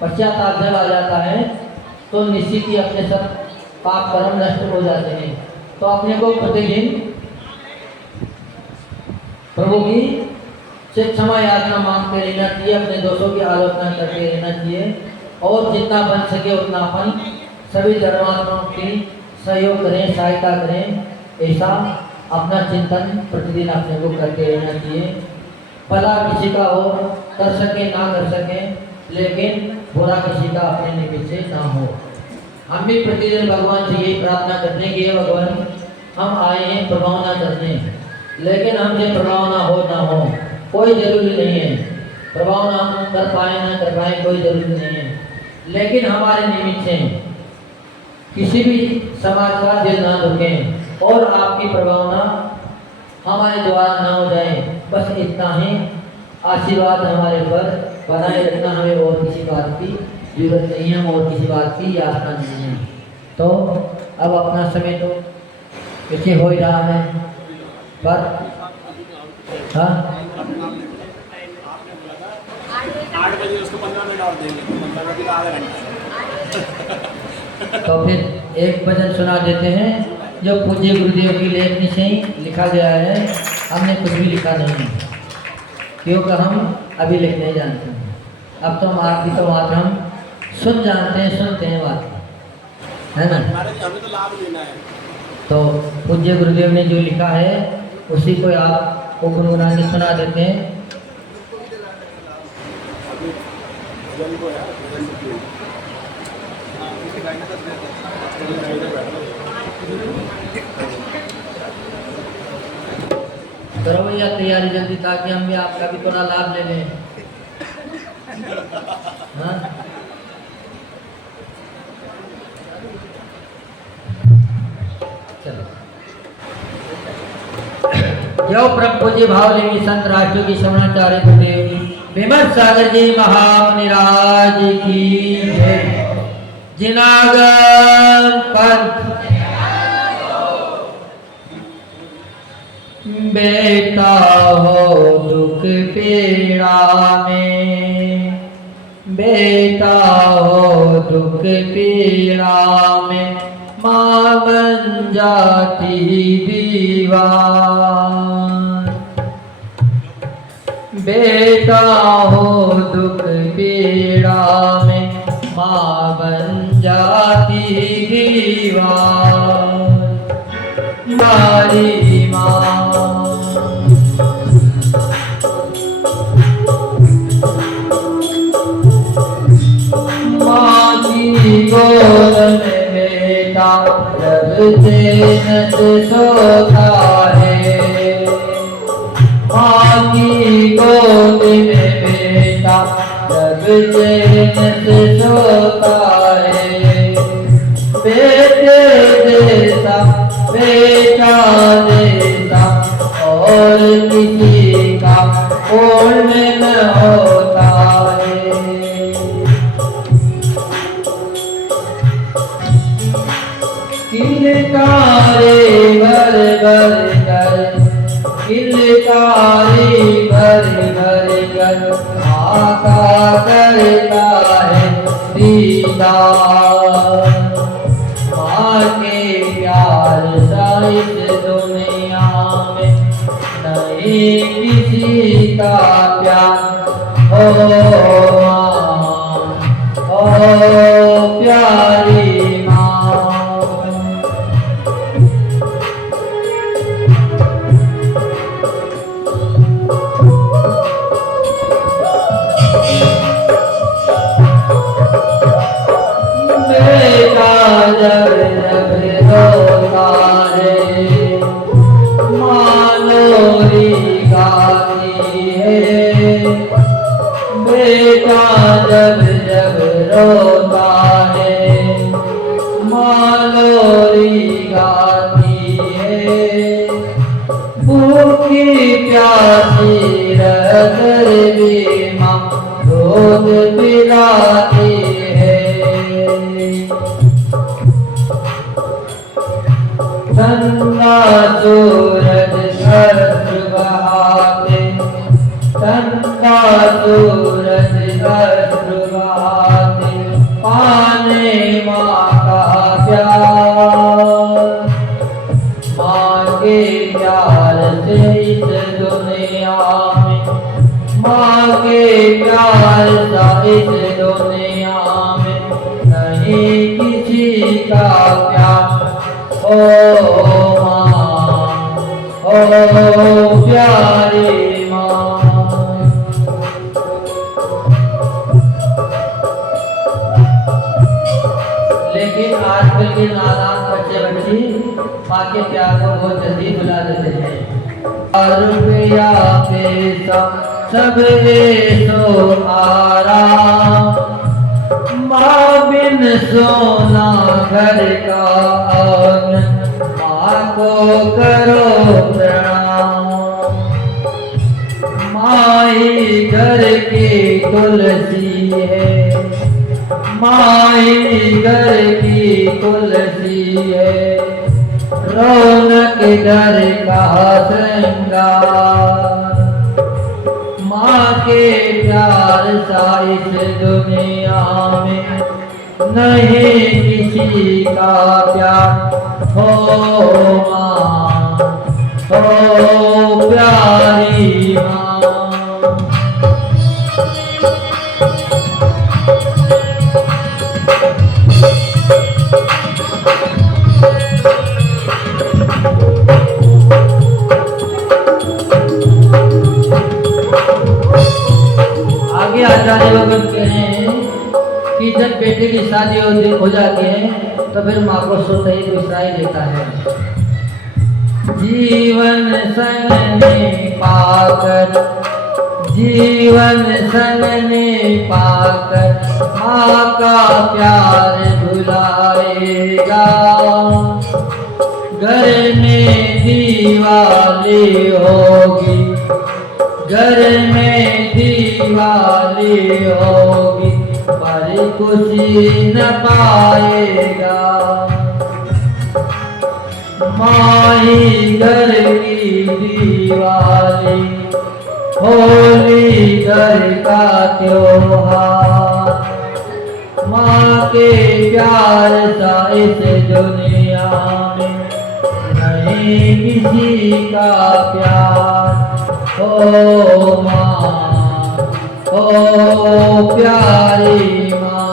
पश्चाताप जब आ जाता है तो निश्चित ही अपने सब पाप कर्म नष्ट हो जाते हैं। तो अपने को प्रतिदिन प्रभु की से क्षमा याचना मांगते रहना चाहिए, अपने दोषों की आलोचना करते रहना चाहिए, और जितना बन सके उतना अपन सभी धर्मात्माओं की सहयोग करें, सहायता करें। ऐसा अपना चिंतन प्रतिदिन अपने को करते रहना चाहिए। भला किसी का हो, कर सके ना कर सके, लेकिन बुरा किसी का अपने निमित्त से ना हो। हम भी प्रतिदिन भगवान से यही प्रार्थना करते हैं कि हे भगवान, हम आए हैं प्रभावना करने, लेकिन हमसे प्रभावना हो ना हो कोई जरूरी नहीं है। प्रभावना हम कर पाए ना कर पाए कोई जरूरी नहीं है, लेकिन हमारे निमित्त से किसी भी समाज का दिल ना दुखे और आपकी प्रभावना हमारे द्वारा ना हो जाए, बस इतना ही आशीर्वाद हमारे पर बनाए रखना। हमें और किसी बात की जरूरत नहीं है, और किसी बात की याचना नहीं है। तो अब अपना समय तो पीछे हो ही रहा है, पर हाँ 8 बजे उसको 15 मिनट और देंगे, 15 मिनट आधा घंटा। तो फिर एक भजन सुना देते हैं जो पूज्य गुरुदेव की लेखनी से ही लिखा गया है। हमने कुछ भी लिखा नहीं है, क्योंकि हम अभी लिख नहीं जानते हैं। अब तो आपकी तो बात हम सुन जानते हैं, सुनते हैं बात, है ना। हमें तो लाभ लेना है। तो पूज्य गुरुदेव ने जो लिखा है उसी को आपको गुनगुना के सुना देते हैं। करो भैया तैयारी जल्दी, ताकि हम भी आपका भी थोड़ा लाभ ले लें। हाँ? चलो। जो परम पूज्य भावलिंगी संत राष्ट्र की शरणाचार्य गुरुदेव विमल सागर जी महामुनिराज की जय। जिनागन पंथ बेटा हो दुख पीड़ा में, बेटा हो दुख पीड़ा में, माँ बन जाती दीवार। बेटा हो दुख पीड़ा में, माँ बन जाती दीवार। मारी माँ माँ की गोद में बेटा चैन से सोता है, माँ की गोद में बेटा जब चैन से सोता है, बेटे जैसा बेटा जैसा और किसी का पुण्य न होता है। किलकारी भर भर कर, किलकारी भर भर कर माता करता है दीदार। माँ के प्यार सा इस दुनिया में नहीं किसी का प्यार हो माँ, ओ प्यारी माँ। जब जब रोता है माँ लोरी गाती है, बेटा जब जब रोता है माँ लोरी गाती है। भूखी प्यासी रहकर भी माँ दूध पिलाती है। ठंडा सूरज अश्रु बहाते, ठंडा सूरज अश्रु बहाते पाने माँ का प्यार। माँ के प्यार से इस दुनिया में, माँ के प्यार सा इस दुनिया में नहीं किसी का प्यार ओ माँ, ओ प्यारी माँ। लेकिन आजकल के नादान बच्चे बच्ची माँ के प्यार को बहुत जल्दी भुला देते हैं। रुपया पैसा सब सो आराम, माँ बिन सोना घर का आंगन, माँ को करो प्रणाम। माँ ही घर की तुलसी है, माँ ही घर की तुलसी है, रौनक घर का श्रृंगार। माँ के प्यार सा इस दुनिया में नहीं किसी का प्यार हो माँ, हो प्यारी माँ। आगे आचार्य लोग कह रहे हैं कि जब बेटे की शादी हो जाती है तो फिर माँ को सुध ही विश्राई देता है। जीवन संग में पाकर, जीवन संग में पाकर माँ का प्यार भुलाएगा। घर में दिवाली होगी, घर में दिवाली होगी, पर खुशी न पाएगा। माँ ही घर की दिवाली, होली घर का त्योहार। माँ के प्यार सा इस दुनिया में नहीं किसी का प्यार ओ माँ, ओ प्यारी माँ।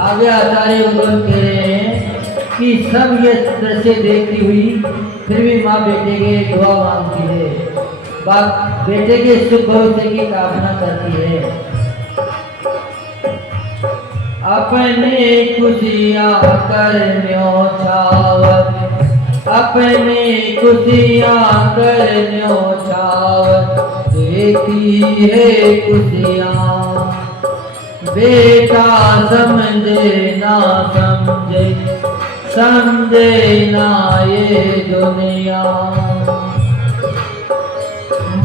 आगे आचार्य उद्धव कह रहे हैं कि सब ये दृश्य देखती हुई फिर भी माँ बेटे के दुआ मांगती है, बाप बेटे के सुख भविष्य की कामना करती है। अपने खुशियाँ करन्यो छावत, अपने खुशियाँ करन्यो छावत, देखी है खुशियाँ बेटा समझे ना समझे, समझे ना ये दुनिया।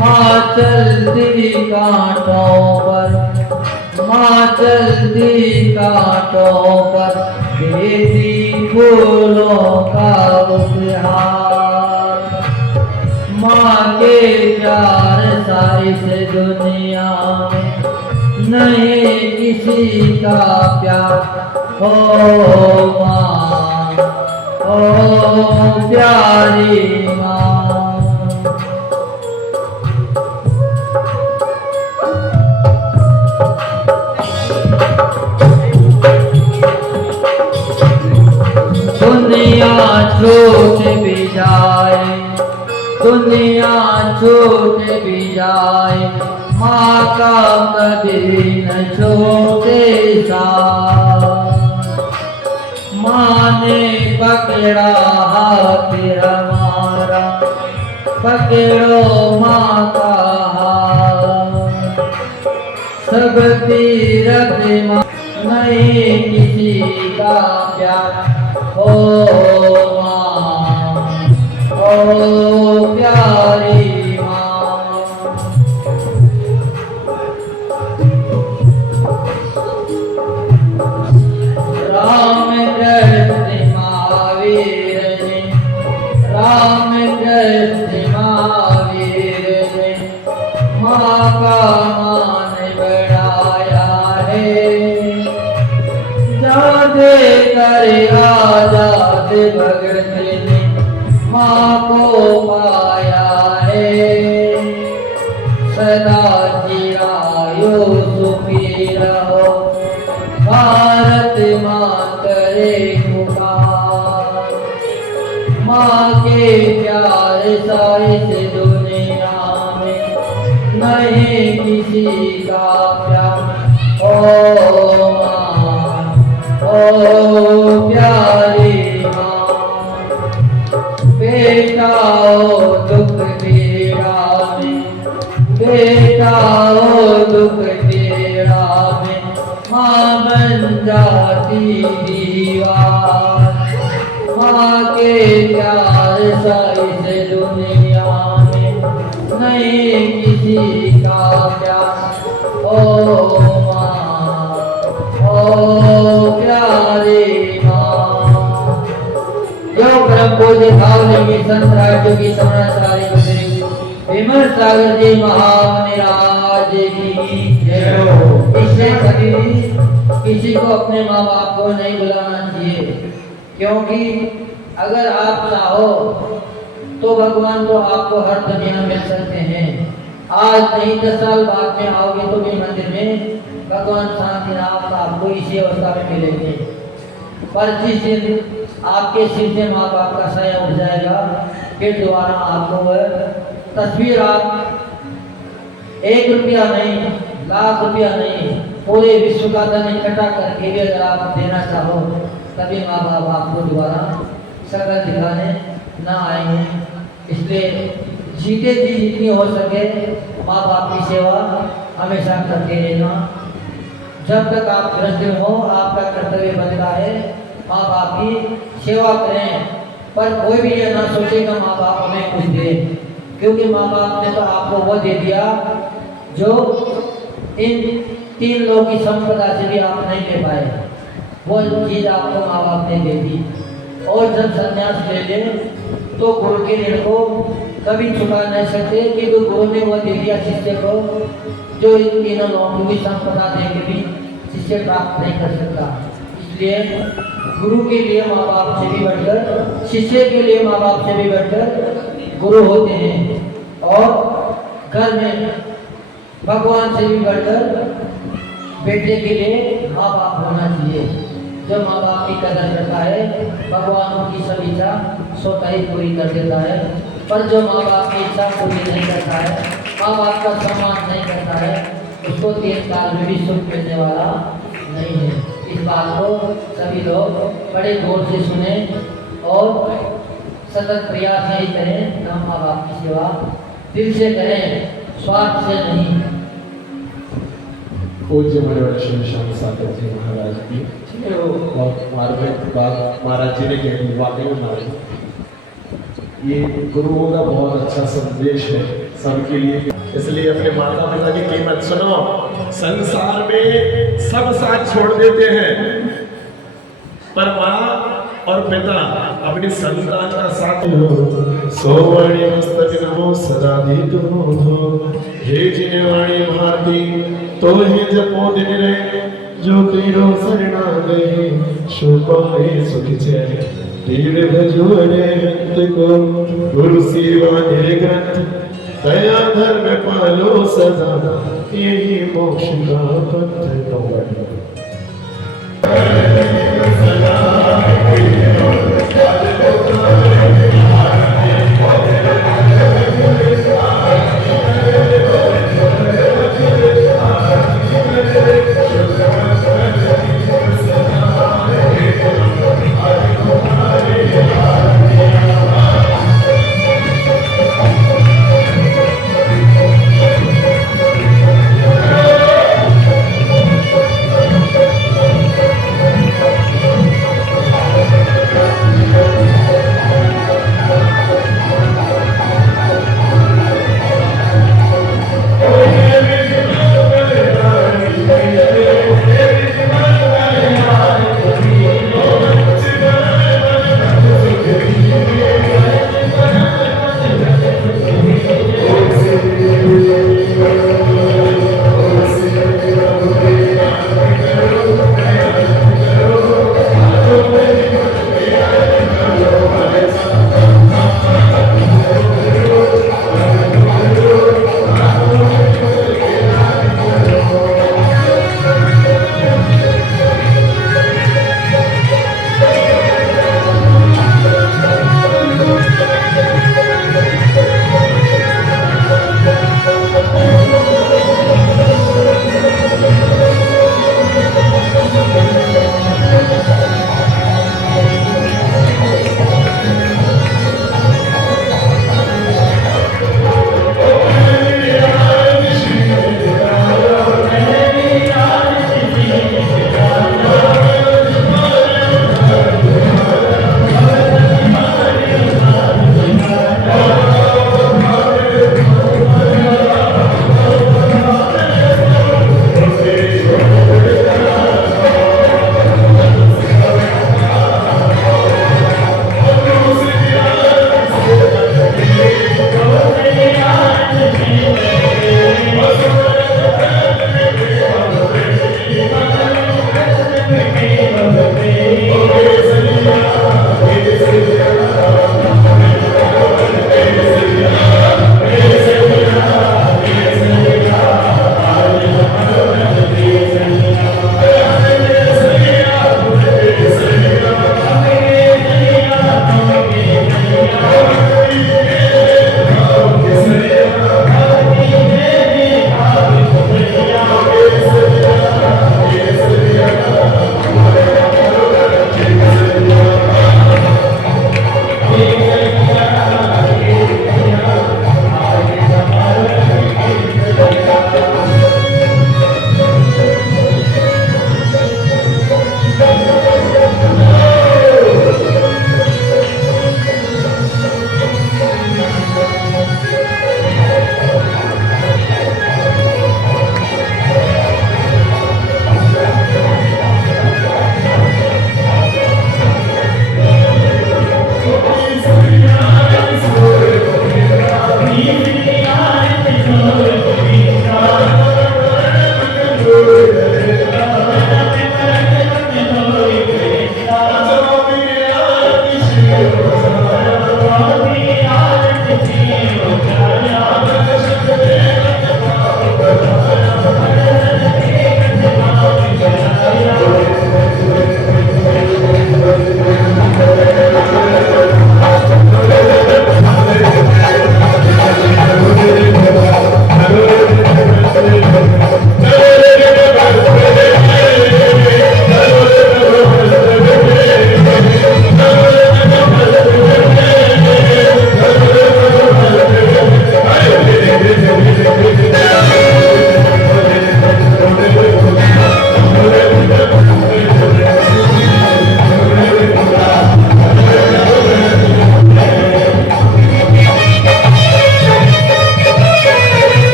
माँ चलती कांटों पर, माँ चलती कांटों पर, देती फूलों का उपहार। माँ के प्यार सारी से दुनिया में नहीं किसी का प्यार। हो माँ, ओ प्यारी माँ। दुनिया छूट भी जाए, दुनिया छूट भी जाए, माँ का कभी न छोटे साथ। माँ ने पकड़ा हाथ हमारा, पकड़ो माँ का हाथ। सब तीरथ माँ नहीं किसी का प्यार। ओ माँ, ओ प्यारी माँ। राम कृष्ण महावीर ने, राम कृष्ण महावीर ने माँ का मान बढ़ाया है। जादे करे आजाद भगत ने माँ को पाया है। सदा चिरायो सुखी रहो, भारत माँ करे पुकार। माँ के प्यार सारी से दुनिया में नहीं किसी का प्यार। ओ माँ, ओ प्यारी माँ। बेटा ओ दुख तेरा में, बेटा ओ दुख तेरा में, माँ बन जाती दीवार। माँ के प्यार सारी से दुनिया में नहीं किसी का प्यार। ओ माँ, ओ प्यारी माँ। जो परम पूज्य भावलिंगी संत राज्यों की समणाचार्य विमल सागर जी महाराज की जय हो। इससे कभी भी किसी को अपने माँ बाप को नहीं बुलाना चाहिए, क्योंकि अगर आप चाहो तो भगवान तो आपको हर दुनिया में मिल सकते हैं। आज नहीं 10 साल बाद में आओगे तो भी मंदिर में भगवान शांतिनाथ आपको इसी अवस्था में मिलेंगे। पर जिस दिन आपके सिर से माँ बाप का साया उठ जाएगा, फिर दोबारा आपको वह तस्वीर आप 1 रुपया नहीं, लाख रुपया नहीं, पूरे विश्व का धन इकट्ठा करके भी अगर आप देना चाहो, तभी माँ बाप आपको दोबारा शक्ल दिखाने ना आएंगे। इसलिए जीते जी जितनी हो सके माँ बाप की सेवा हमेशा करते रहना। जब तक आप गृहस्थ हो, आपका कर्तव्य बनता है माँ बाप की सेवा करें। पर कोई भी ये ना सोचेगा माँ बाप हमें कुछ दे, क्योंकि माँ बाप ने तो आपको वो दे दिया जो इन 3 लोगों की संपदा से भी आप नहीं ले पाए। वो चीज आपको माँ बाप ने दे दी। और जब संन्यास ले ले तो गुरु के ऋण को कभी चुका नहीं सकते, कि तो गुरु ने वो दे दिया शिष्य को जो इन 3 लोगों की संपदा दे के भी शिष्य प्राप्त नहीं कर सकता। इसलिए गुरु के लिए माँ बाप से भी बढ़कर, शिष्य के लिए माँ बाप से भी बढ़कर गुरु होते हैं। और घर में भगवान से भी बढ़कर बेटे के लिए माँ बाप होना चाहिए। जो माँ बाप की कदर करता है, भगवान उनकी सब इच्छा स्वतः ही पूरी कर देता है। पर जो माँ बाप की इच्छा पूरी नहीं करता है, माँ बाप का सम्मान नहीं करता है, उसको 3 काल में भी सुख मिलने वाला नहीं है। इस बात को सभी लोग बड़े गौर से सुने और सतत प्रयास यही करें, हम माँ बाप की सेवा दिल से करें, स्वार्थ से नहीं। पूज्य मनोहर श्री श्याम सागर जी महाराज की बहुत मार्मिक बात महाराज जी ने कह दी, वाकई में महाराज ये गुरुओं का बहुत अच्छा संदेश है सबके लिए। इसलिए अपने माता पिता की कीमत सुनो। संसार में सब साथ छोड़ देते हैं, पर माँ और पिता अपनी संतान का साथ हो। सोवाणी मस्तक नमो सदा दीत हो, हे जिनवाणी भारती तो ही जपो दिन रे, जो तेरो शरणा गए शोभाए सुख चैन, तीर भजोरे हंत को गुरु सेवा निर ग्रंथ, दया धर्म पालो सदा, यही मोक्ष का पथ।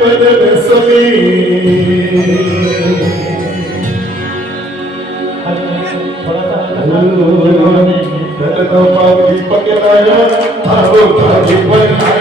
बदन समी थोड़ा सा हल्का पके नया थारो थारी बनाया